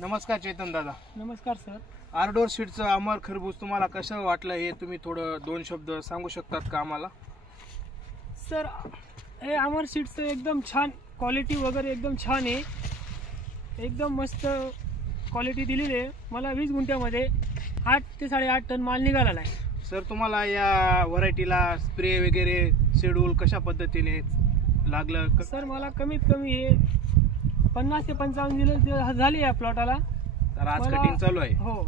नमस्कार चेतन दादा. नमस्कार सर. आर्डोर सीडचं अमर खरबूज तुम्हाला कसं वाटलं हे तुम्ही थोडं दोन शब्द सांगू शकतात का आम्हाला? सर हे अमर सीड्सचं एकदम छान क्वालिटी वगैरे एकदम छान आहे, एकदम मस्त क्वालिटी दिलेली आहे. मला 20 गुंठ्यामध्ये 8 ते 8.5 टन माल निघालेला आहे. सर तुम्हाला या व्हरायटीला स्प्रे वगैरे शेड्यूल कशा पद्धतीने लागलं? सर मला कमीत कमी हे 50 ते 55 दिवस झाले या प्लॉटाला. तर आज कटिंग चालू आहे. हो,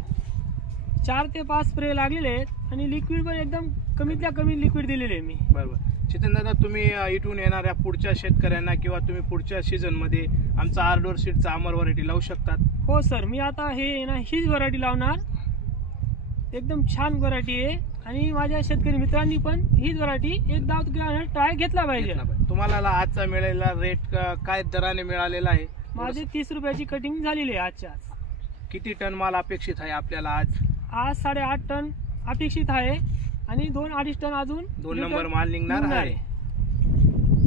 4 ते 5 स्प्रे लागलेले आहेत आणि लिक्विड पण एकदम कमीतल्या कमी लिक्विड दिलेले आहे मी. बरोबर. चेतन दादा, तुम्ही इथून येणाऱ्या पुढच्या शेतकऱ्यांना किंवा तुम्ही पुढच्या सीझन मध्ये आमचा आर्डोर सीडचा अमर व्हरायटी लावू शकतात? हो सर, मी आता हे ना हीच व्हरायटी लावणार. एकदम छान व्हरायटी आहे आणि माझ्या शेतकरी मित्रांनी पण हीच व्हरायटी एकदा ट्राय घेतला पाहिजे. तुम्हाला आजचा मिळालेला रेट काय दराने मिळालेला आहे? माझे 30 रुपयाची कटिंग झालेली आहे आजच्या आज. किती टन माल अपेक्षित आहे आपल्याला आज? 8.5 टन अपेक्षित आहे आणि 2-2.5 टन अजून 2 नंबर माल निघणार आहे.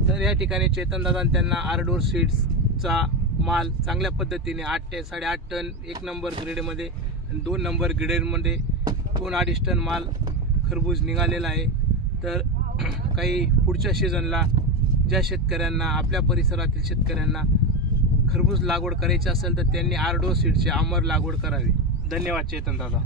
तर या ठिकाणी चेतन दादा त्यांना आर्डोर सीड्सचा माल चांगल्या पद्धतीने 8 ते 8.5 टन 1 नंबर ग्रेडमध्ये आणि 2 नंबर ग्रेडमध्ये 2-2.5 टन माल खरबूज निघालेला आहे. तर काही पुढच्या सीझनला ज्या शेतकऱ्यांना आपल्या परिसरातील शेतकऱ्यांना खरबूज लागवड करायची असेल तर त्यांनी आर्डोर सीडची अमर लागवड करावी. धन्यवाद चेतन दादा.